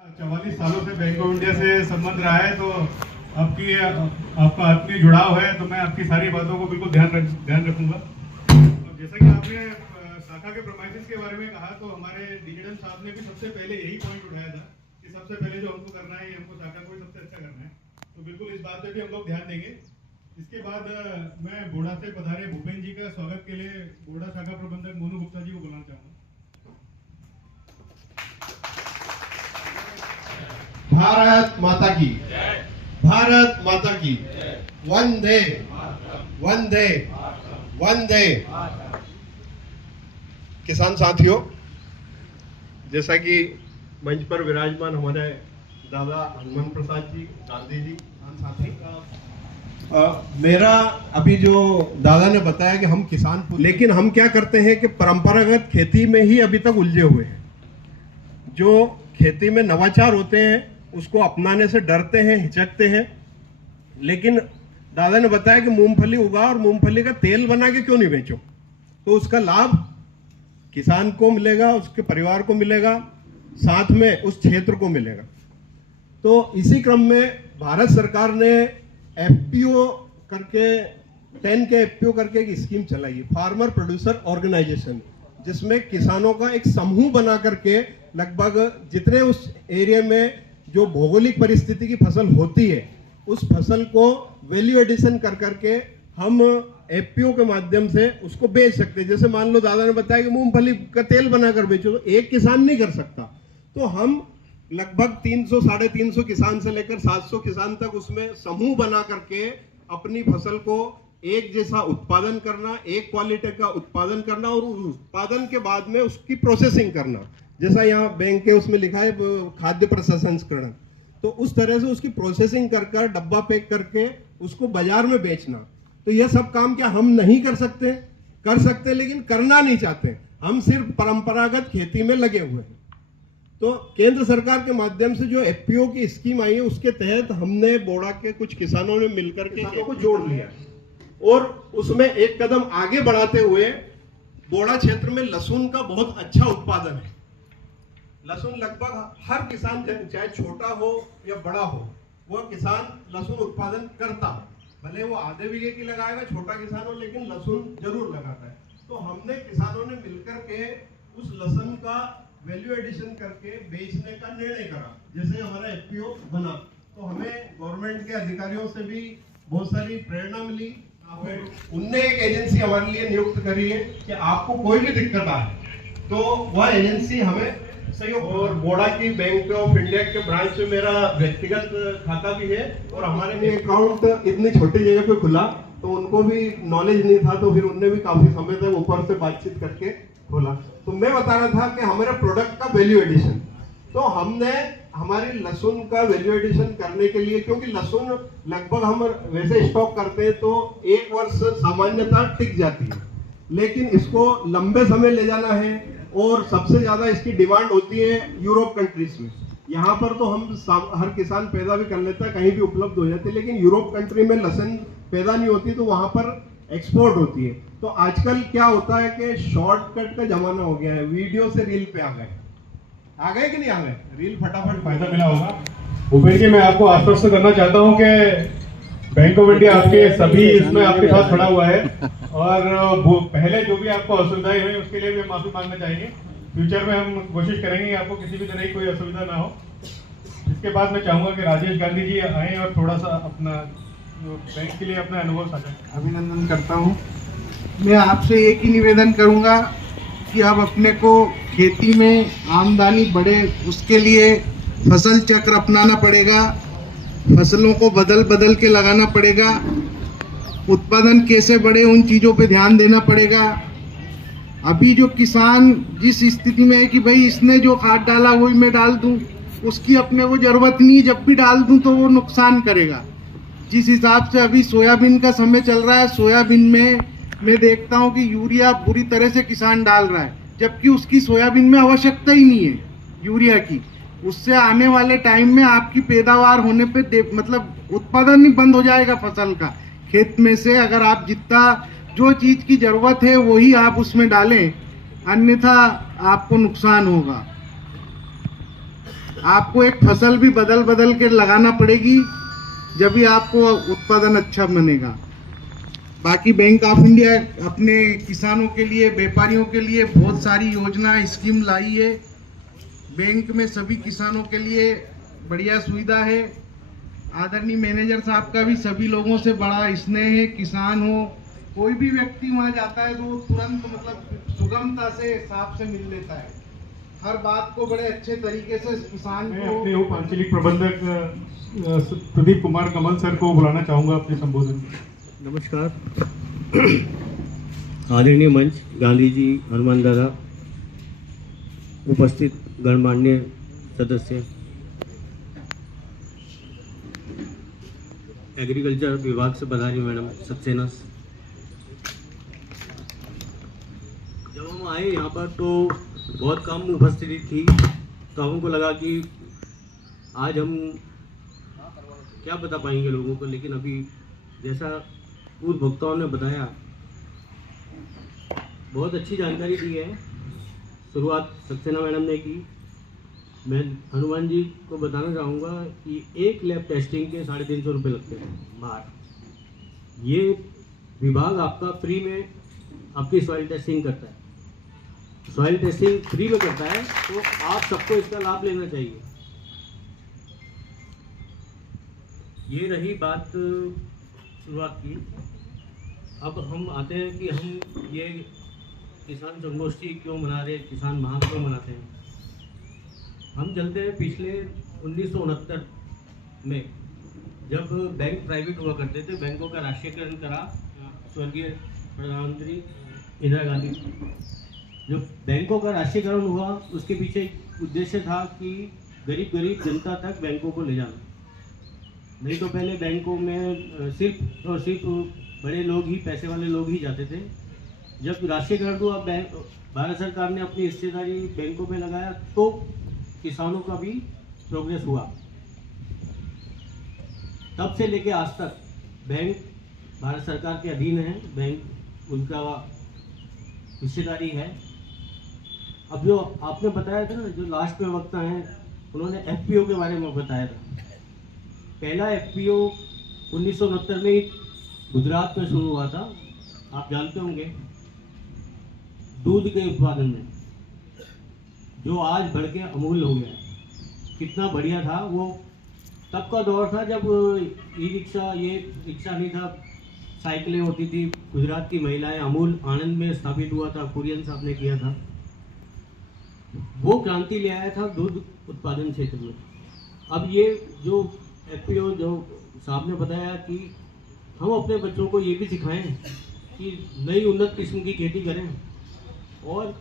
44 सालों से bank of India से संबंध रहा है, तो आपका आत्मीय जुड़ाव है, तो मैं आपकी सारी बातों को बिल्कुल ध्यान रखूंगा। और जैसा कि आपने शाखा के प्रोमाइसेस के बारे में कहा, तो हमारे डिजिटल साहब ने भी सबसे पहले यही पॉइंट उठाया था कि सबसे पहले जो हमको करना है, हमको शाखा को सबसे अच्छा करना है। तो बिल्कुल इस बात पे भी हम लोग ध्यान देंगे। इसके बाद मैं बोडा से पधारे भूपेन जी का स्वागत के लिए बोडा शाखा प्रबंधक मोनू गुप्ता जी को बुलाना चाहूंगा। भारत माता की, भारत माता की, वंदे वंदे वंदे। किसान साथियों, जैसा कि मंच पर विराजमान हमारे दादा हनुमान प्रसाद जी गांधी जी, किसान साथी, मेरा अभी जो दादा ने बताया कि हम किसान, लेकिन हम क्या करते हैं कि परंपरागत खेती में ही अभी तक उलझे हुए हैं। जो खेती में नवाचार होते हैं उसको अपनाने से डरते हैं, हिचकते हैं। लेकिन दादा ने बताया कि मूंगफली उगा और मूंगफली का तेल बना के क्यों नहीं बेचो, तो उसका लाभ किसान को मिलेगा, उसके परिवार को मिलेगा, साथ में उस क्षेत्र को मिलेगा। तो इसी क्रम में भारत सरकार ने एफपीओ करके 10 के एफपीओ करके एक स्कीम चलाई है, फार्मर प्रोड्यूसर ऑर्गेनाइजेशन, जिसमें किसानों का एक समूह बना करके लगभग जितने उस एरिया में जो भौगोलिक परिस्थिति की फसल होती है उस फसल को वैल्यू एडिशन कर करके हम एफपीओ के माध्यम से उसको बेच सकते हैं। जैसे मान लो दादा ने बताया कि मूंगफली का तेल बनाकर बेचो, तो एक किसान नहीं कर सकता, तो हम लगभग 300 350 किसान से लेकर 700 किसान तक उसमें समूह बना करके अपनी फसल को एक जैसा उत्पादन करना, एक क्वालिटी का उत्पादन करना और उस उत्पादन के बाद में उसकी प्रोसेसिंग करना। जैसा यहाँ बैंक के उसमें लिखा है खाद्य प्रसंस्करण, तो उस तरह से उसकी प्रोसेसिंग कर कर डब्बा पैक करके उसको बाजार में बेचना। तो यह सब काम क्या हम नहीं कर सकते? कर सकते, लेकिन करना नहीं चाहते। हम सिर्फ परंपरागत खेती में लगे हुए हैं। तो केंद्र सरकार के माध्यम से जो एफपीओ की स्कीम आई है उसके तहत हमने बोडा के कुछ किसानों ने मिलकर के किसानों को जोड़ लिया और उसमें एक कदम आगे बढ़ाते हुए बोडा क्षेत्र में लहसुन का बहुत अच्छा उत्पादन है। लहसुन लगभग हर किसान, चाहे छोटा हो या बड़ा हो, वह किसान लहसुन उत्पादन करता है। भले वो आधे बीघे की लगाएगा, छोटा किसान हो, लेकिन लहसुन जरूर लगाता है। तो हमने किसानों ने मिलकर के उस लहसुन का वैल्यू एडिशन करके बेचने का निर्णय करा। जैसे हमारा एफपीओ बना तो हमें गवर्नमेंट के अधिकारियों से भी बहुत सारी प्रेरणा मिली। उनने एक एजेंसी हमारे लिए नियुक्त करी है कि आपको कोई भी दिक्कत आए तो वह एजेंसी हमें सहयोग। और बोडा की बैंक ऑफ इंडिया के ब्रांच में मेरा व्यक्तिगत खाता भी है और हमारे लिए अकाउंट इतनी छोटी जगह पे खुला तो उनको भी नॉलेज नहीं था, तो फिर उनने भी काफी समय तक ऊपर से बातचीत करके खोला। तो मैं बता रहा था कि हमारे प्रोडक्ट का वैल्यू एडिशन, तो हमने हमारी लहसुन का वैल्यू एडिशन करने के लिए, क्योंकि लहसुन लगभग हम वैसे स्टॉक करते हैं तो 1 वर्ष सामान्यतः टिक जाती है, लेकिन इसको लंबे समय ले जाना है और सबसे ज्यादा इसकी डिमांड होती है यूरोप कंट्रीज में। यहाँ पर तो हम हर किसान पैदा भी कर लेता है, कहीं भी उपलब्ध हो जाती है, लेकिन यूरोप कंट्री में लहसुन पैदा नहीं होती, तो वहां पर एक्सपोर्ट होती है। तो आजकल क्या होता है कि शॉर्टकट का जमाना हो गया है, वीडियो से रील पे आ गए कि नहीं आ गए, रील फटाफट फायदा मिला होगा। भूपेन जी, मैं आपको आश्वस्त करना चाहता हूं कि बैंक ऑफ इंडिया आपके सभी इसमें आपके साथ खड़ा हुआ है और वो पहले जो भी आपको असुविधाएं हुई उसके लिए भी माफी मांगना चाहेंगे। फ्यूचर में हम कोशिश करेंगे कि आपको किसी भी तरह की कोई असुविधा ना हो। इसके बाद मैं चाहूंगा कि राजेश गांधी जी आए और थोड़ा सा अपना बैंक के लिए अपना अनुभव साझा करें। अभिनंदन करता हूं। मैं आपसे एक ही निवेदन करूंगा कि अब अपने को खेती में आमदनी बढ़े, उसके लिए फसल चक्र अपनाना पड़ेगा, फसलों को बदल बदल के लगाना पड़ेगा, उत्पादन कैसे बढ़े उन चीज़ों पे ध्यान देना पड़ेगा। अभी जो किसान जिस स्थिति में है कि भाई इसने जो खाद डाला वही मैं डाल दूं, उसकी अपने को जरूरत नहीं, जब भी डाल दूं तो वो नुकसान करेगा। जिस हिसाब से अभी सोयाबीन का समय चल रहा है, सोयाबीन में मैं देखता हूं कि यूरिया बुरी तरह से किसान डाल रहा है, जबकि उसकी सोयाबीन में आवश्यकता ही नहीं है यूरिया की। उससे आने वाले टाइम में आपकी पैदावार होने पे मतलब उत्पादन ही बंद हो जाएगा फसल का खेत में से। अगर आप जितना जो चीज़ की ज़रूरत है वही आप उसमें डालें, अन्यथा आपको नुकसान होगा। आपको एक फसल भी बदल बदल के लगाना पड़ेगी, जब भी आपको उत्पादन अच्छा बनेगा। बाकी बैंक ऑफ इंडिया अपने किसानों के लिए, व्यापारियों के लिए बहुत सारी योजना स्कीम लाई है। बैंक में सभी किसानों के लिए बढ़िया सुविधा है। आदरणीय मैनेजर साहब का भी सभी लोगों से बड़ा स्नेह है। किसान हो, कोई भी व्यक्ति वहाँ जाता है तो वो तुरंत मतलब सुगमता से साहब से मिल लेता है। हर बात को बड़े अच्छे तरीके से किसान मैं को अपने उप आंचलिक प्रबंधक प्रदीप कुमार कमल सर को बुलाना चाहूँगा अपने संबोधन। नमस्कार। आदरणीय मंच, गांधी जी, हनुमान दादा, उपस्थित गणमान्य सदस्य, एग्रीकल्चर विभाग से पधारी मैडम सक्सेना। जब हम आए यहाँ पर तो बहुत कम उपस्थिति थी, तो हमको लगा कि आज हम क्या बता पाएंगे लोगों को, लेकिन अभी जैसा पूर्व वक्ताओं ने बताया, बहुत अच्छी जानकारी दी है। शुरुआत सक्सेना मैडम ने की। मैं हनुमान जी को बताना चाहूँगा कि एक लैब टेस्टिंग के 350 रुपये लगते हैं बाहर। ये विभाग आपका फ्री में आपकी सॉइल टेस्टिंग करता है। सॉइल टेस्टिंग फ्री में करता है, तो आप सबको इसका लाभ लेना चाहिए। ये रही बात शुरुआत की। अब हम आते हैं कि हम ये किसान संगोष्ठी क्यों मना रहे, किसान माह क्यों मनाते हैं। हम चलते हैं पिछले 1969 में, जब बैंक प्राइवेट हुआ करते थे। बैंकों का राष्ट्रीयकरण करा स्वर्गीय प्रधानमंत्री इंदिरा गांधी। जो बैंकों का राष्ट्रीयकरण हुआ, उसके पीछे उद्देश्य था कि गरीब जनता तक बैंकों को ले जाना। नहीं तो पहले बैंकों में सिर्फ और सिर्फ बड़े लोग ही, पैसे वाले लोग ही जाते थे। जब राष्ट्रीयकरण हुआ, बैंक भारत सरकार ने अपनी हिस्सेदारी बैंकों में लगाया, तो किसानों का भी प्रोग्रेस हुआ। तब से लेके आज तक बैंक भारत सरकार के अधीन है, बैंक उनका हिस्सेदारी है। अब जो आपने बताया था ना, जो लास्ट में वक्ता हैं, उन्होंने एफपीओ के बारे में बताया था। पहला एफपीओ 1969 में ही गुजरात में शुरू हुआ था, आप जानते होंगे, दूध के उत्पादन में, जो आज बढ़ के अमूल हो गया। कितना बढ़िया था वो। तब का दौर था जब ई रिक्शा, ये रिक्शा नहीं था, साइकिलें होती थी। गुजरात की महिलाएं, अमूल आनंद में स्थापित हुआ था, कुरियन साहब ने किया था। वो क्रांति ले आया था दूध उत्पादन क्षेत्र में। अब ये जो एफपीओ जो साहब ने बताया कि हम अपने बच्चों को ये भी सिखाएं कि नई उन्नत किस्म की खेती करें और